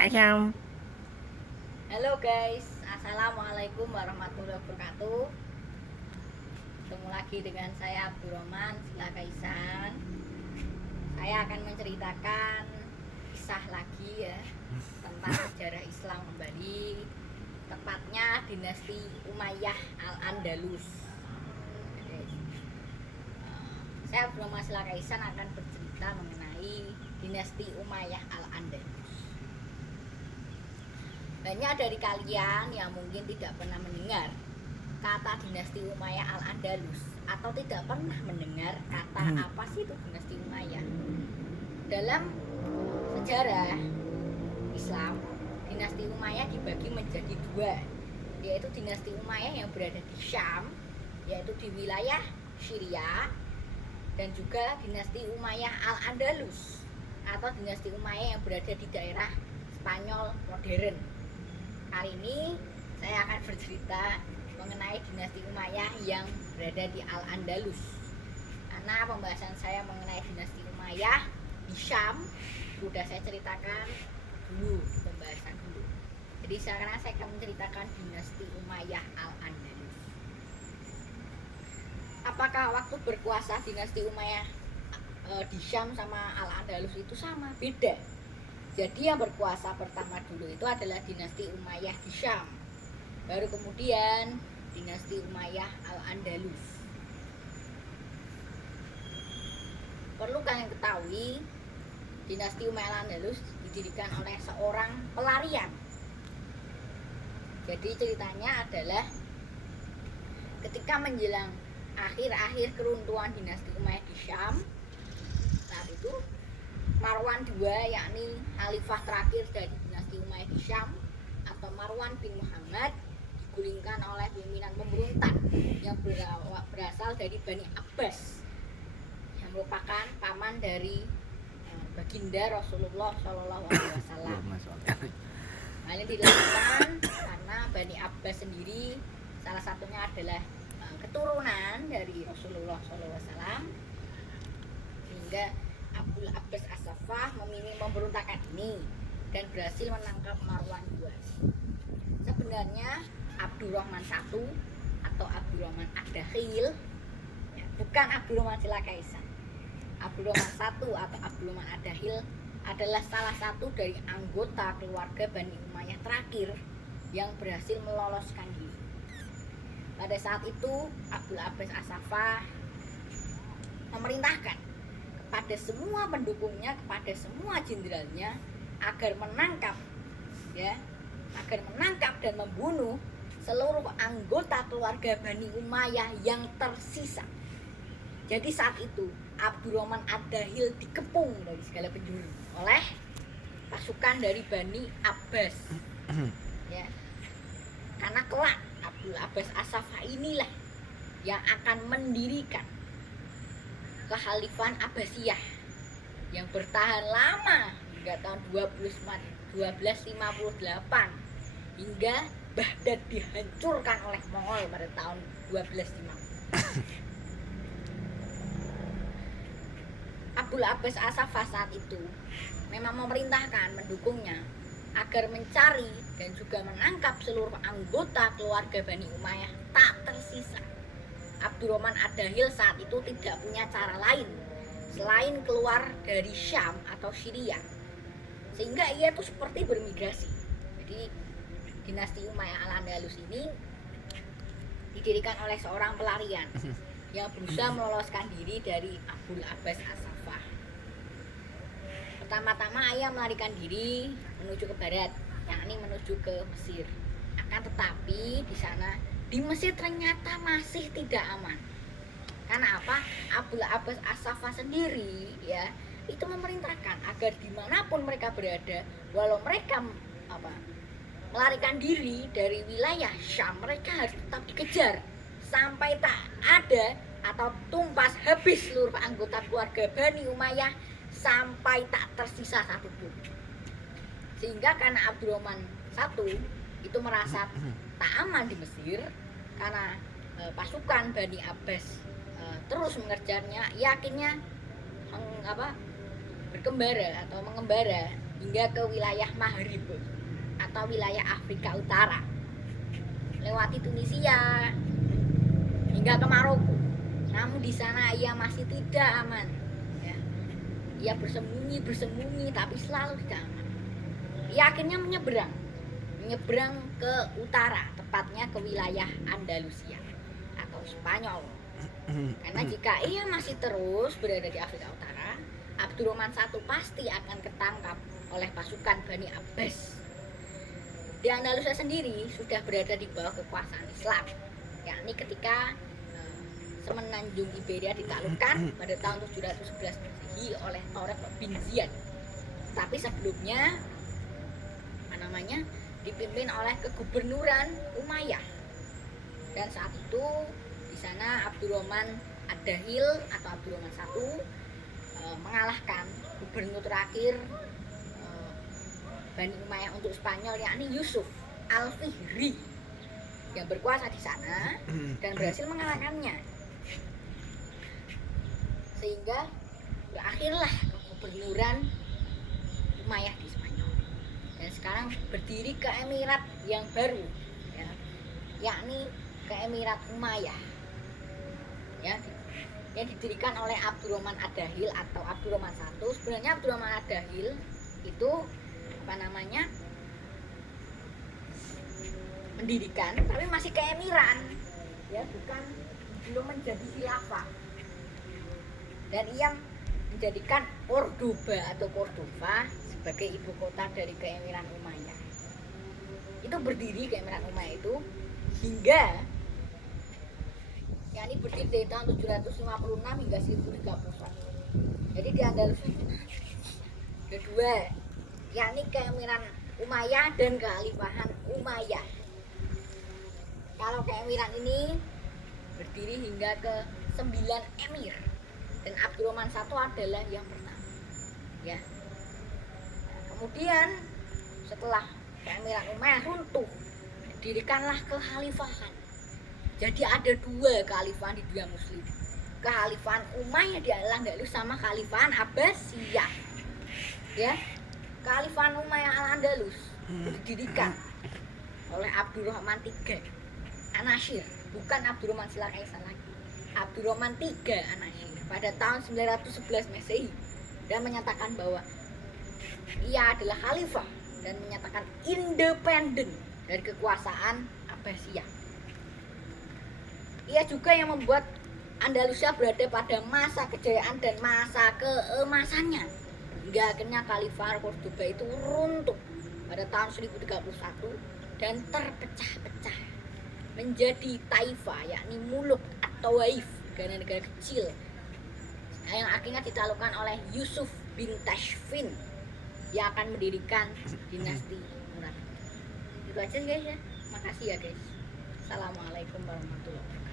Ayam. Halo guys, assalamualaikum warahmatullahi wabarakatuh. Ketemu lagi dengan saya Abdurrahman Sila Kaisan. Saya akan menceritakan kisah lagi ya tentang sejarah Islam kembali, tepatnya dinasti Umayyah Al-Andalus. Saya Abdurrahman Sila Kaisan akan bercerita mengenai dinasti Umayyah Al-Andalus. Banyak dari kalian yang mungkin tidak pernah mendengar kata dinasti Umayyah Al-Andalus atau tidak pernah mendengar kata apa sih itu dinasti Umayyah. Dalam sejarah Islam, dinasti Umayyah dibagi menjadi dua, yaitu dinasti Umayyah yang berada di Syam, yaitu di wilayah Syria, dan juga dinasti Umayyah Al-Andalus atau dinasti Umayyah yang berada di daerah Spanyol modern. Kali ini saya akan bercerita mengenai dinasti Umayyah yang berada di Al-Andalus. Karena pembahasan saya mengenai dinasti Umayyah di Syam sudah saya ceritakan dulu di pembahasan dulu. Jadi sekarang saya akan menceritakan dinasti Umayyah Al-Andalus. Apakah waktu berkuasa dinasti Umayyah di Syam sama Al-Andalus itu sama? Beda. Jadi yang berkuasa pertama dulu itu adalah dinasti Umayyah di Syam. Baru kemudian dinasti Umayyah Al-Andalus. Perlu kalian ketahui, dinasti Umayyah Al-Andalus didirikan oleh seorang pelarian. Jadi ceritanya adalah ketika menjelang akhir-akhir keruntuhan dinasti Umayyah di Syam, saat itu Marwan II, yakni khalifah terakhir dari dinasti Umayyah di Syam, atau Marwan bin Muhammad, digulingkan oleh pimpinan pemberontak yang berasal dari Bani Abbas, yang merupakan paman dari baginda Rasulullah Shallallahu Alaihi Wasallam. Hal ini dilakukan karena Bani Abbas sendiri salah satunya adalah keturunan dari Rasulullah Shallallahu Alaihi Wasallam, sehingga Abdul Abbas As-Saffah memilih pemberontakan ini dan berhasil menangkap Marwan II. Sebenarnya Abdurrahman I atau Abdurrahman Ad-Dakhil, ya, bukan Abdurrahman Sila Kaisan. Abdurrahman I atau Abdurrahman Ad-Dakhil adalah salah satu dari anggota keluarga Bani Umayyah terakhir yang berhasil meloloskan diri. Pada saat itu Abdul Abbas As-Saffah memerintahkan kepada semua pendukungnya, kepada semua jenderalnya agar menangkap dan membunuh seluruh anggota keluarga Bani Umayyah yang tersisa. Jadi saat itu Abdurrahman Ad-Dakhil dikepung dari segala penjuru oleh pasukan dari Bani Abbas. Ya. Karena kelak Abdul Abbas As-Saffah inilah yang akan mendirikan kekhalifahan Abbasiyah yang bertahan lama hingga tahun 1258 hingga Baghdad dihancurkan oleh Mongol pada tahun 1250. Abdul Abbas As-Saffah saat itu memang memerintahkan pendukungnya agar mencari dan juga menangkap seluruh anggota keluarga Bani Umayyah tak tersisa. Abdurrahman Ad-Dakhil saat itu tidak punya cara lain selain keluar dari Syam atau Syria, sehingga ia itu seperti bermigrasi. Jadi dinasti Umayyah Al-Andalus ini didirikan oleh seorang pelarian yang berusaha meloloskan diri dari Abdul Abbas As-Saffah. Pertama-tama ia melarikan diri menuju ke barat, yakni menuju ke Mesir. Akan tetapi di Mesir ternyata masih tidak aman. Karena apa? Abdul Abbas As-Saffah sendiri ya itu memerintahkan agar dimanapun mereka berada, walau mereka melarikan diri dari wilayah Syam, mereka harus tetap dikejar sampai tak ada atau tumpas habis seluruh anggota keluarga Bani Umayyah sampai tak tersisa satupun. Sehingga karena Abdurrahman I itu merasa tak aman di Mesir karena pasukan Bani Abbas terus mengejarnya, yakinnya mengembara hingga ke wilayah Maghrib atau wilayah Afrika Utara, lewati Tunisia hingga ke Maroko. Namun di sana ia masih tidak aman. Ya. Ia bersembunyi, tapi selalu tidak aman. Ia akhirnya menyeberang ke utara, tepatnya ke wilayah Andalusia atau Spanyol. Karena jika ia masih terus berada di Afrika Utara, Abdurrahman I pasti akan ketangkap oleh pasukan Bani Abbas. Di Andalusia sendiri sudah berada di bawah kekuasaan Islam, yakni ketika Semenanjung Iberia ditaklukkan pada tahun 711 Masehi oleh Tariq bin Ziyad. Tapi sebelumnya dipimpin oleh kegubernuran Umayyah. Dan saat itu di sana Abdurrahman Ad-Dahil atau Abdurrahman I mengalahkan gubernur terakhir Bani Umayyah untuk Spanyol, yakni Yusuf Al-Fihri, yang berkuasa di sana dan berhasil mengalahkannya, sehingga berakhirlah kegubernuran Umayyah di Spanyol. Dan sekarang berdiri keemirat yang baru, ya, yakni keemirat Umayyah, ya, yang didirikan oleh Abdurrahman Ad-Dahil atau Abdurrahman I. Sebenarnya Abdurrahman Ad-Dahil itu mendirikan, tapi masih keemiran, ya, belum menjadi khilafah. Dan ia menjadikan Cordova sebagai ibu kota dari keemiran Umayyah. Itu berdiri keemiran Umayyah itu hingga, yakni berdiri dari tahun 756 hingga 1031. Jadi di Andalusia ada dua, yakni keemiran Umayyah dan kekhalifahan Umayyah. Kalau keemiran ini berdiri hingga ke 9 emir, dan Abdurrahman I adalah yang pertama, ya. Kemudian setelah keemiran Umayyah runtuh, didirikanlah kekhalifahan. Jadi ada dua kekhalifahan di dunia muslim, kekhalifahan Umayyah di Al-Andalus sama kekhalifahan Abbasiyah, ya. Kekhalifahan Umayyah Al-Andalus didirikan oleh Abdurrahman III An-Nasyir, bukan Abdurrahman Silal Kaisar lagi, Abdurrahman III An-Nasyir, pada tahun 911 Masehi, dan menyatakan bahwa ia adalah khalifah dan menyatakan independen dari kekuasaan Abbasiyah. Ia juga yang membuat Andalusia berada pada masa kejayaan dan masa keemasannya, hingga akhirnya Khalifah Cordoba itu runtuh pada tahun 1031 dan terpecah-pecah menjadi taifah, yakni muluk atau waif, negara-negara kecil, yang akhirnya ditaklukkan oleh Yusuf bin Tashfin yang akan mendirikan dinasti Murad. Itu aja guys ya. Makasih ya guys. Assalamualaikum warahmatullahi wabarakatuh.